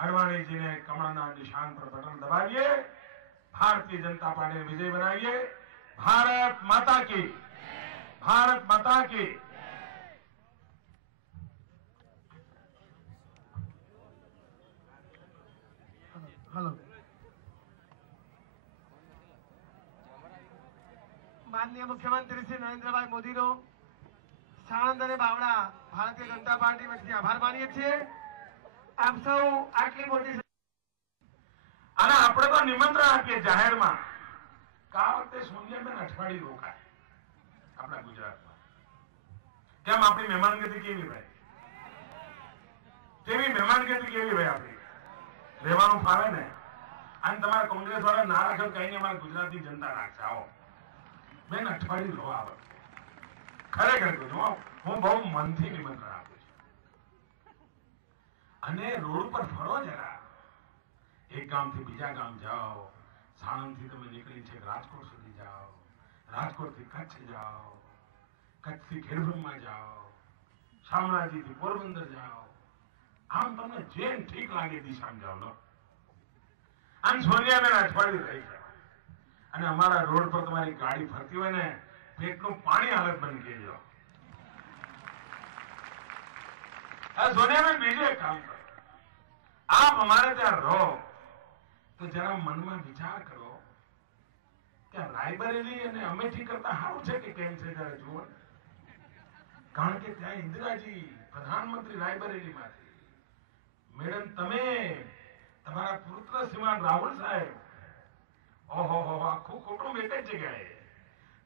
अडवाणी जी ने कमलना निशान पर बटन दबाइए, भारतीय जनता पार्टी विजय बनाइए। भारत माता की, भारत माता की। हेलो, माननीय मुख्यमंत्री श्री नरेंद्रभाई मोदी नो साणंद અને બાવળા ભારતીય જનતા પાર્ટી વતી આભાર માનીએ છીએ। આપ સૌ આટલી મોટી અને આપણે તો નિમંત્રણ આપીએ જાહેરમાં કે આ વખતે સોનિયાબેન અઠવાડિયું રોકાય આપણા ગુજરાતમાં। કેમ આપણી મહેમાનગતિ કેવી ભાઈ? કેવી મહેમાનગતિ કેવી ભાઈ? આપણી રહેવાનું ફાવે ને? અને તમારા કોંગ્રેસ વાળા ના રાખે કહીને અમારા ગુજરાતની જનતા રાખશે। આવો બેન અઠવાડિયું રહો આ વખતે। ખરેખર કહું છું, હું બહુ મનથી નિમંત્રણ આપું છું। અને રોડ પર ફરો જરા, एक गाम थी बीजा गाम जाओ, साणंद थी तमे निकली छे राजकोट सुधी जाओ, राजकोट थी कच्छ जाओ, कच्छ थी खेड़ब्रह्मा जाओ, शामળાજી थी पोरबंदर जाओ। आम तमने जेम ठीक लागे दिशा में जाओ लो। आम सोनियाबेन अठवाडिયું રહી જાય અને અમારા રોડ પર તમારી ગાડી ફરતી હોય ને પેટનું પાણી હાલત બની ગઈ જો। આ સોનિયાબેન બીજું એક કામ કરો, आप हमारे ત્યાં રહો तो जरा मन में विचार करो क्या रायबरेली અને અમેઠી કરતા સારું છે કે કેમ છે? જરા જુઓ, કારણ કે ત્યાં ઇન્દિરાજી પ્રધાનમંત્રી રાયબરેલીમાંથી, મેડમ તમે તમારા પુત્ર શ્રીમાન રાહુલ સાહેબ, ઓહો હો આખું કુટુંબ એક જ જગ્યાએ।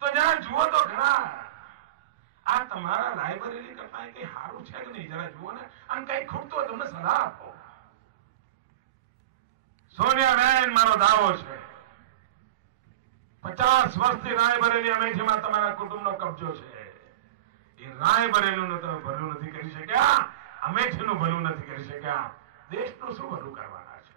તો જરા જુઓ તો ખરા આ તમારા રાયબરેલી કરતા કઈ સારું છે કે નહીં? જરા જુઓ ને, અને કઈ ખૂટતું હોય તમને સલાહ આપો। સોનિયાબેન મારો દાવો છે 50 વર્ષથી રાયબરેલી અમેઠીમાં તમારા કુટુંબનો કબજો છે। એ રાયબરેલીનું તમે ભલું નથી કરી શક્યા, અમેઠીનું ભલું નથી કરી શક્યા, દેશનું શું ભલું કરવાના છો?